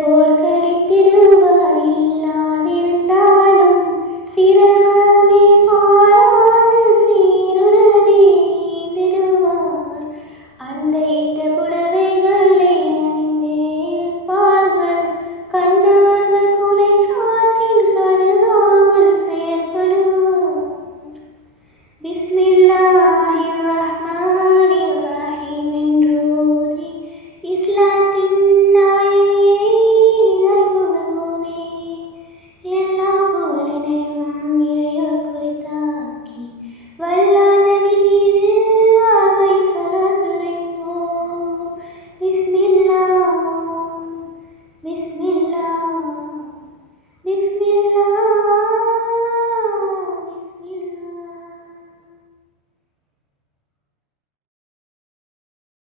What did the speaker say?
போல்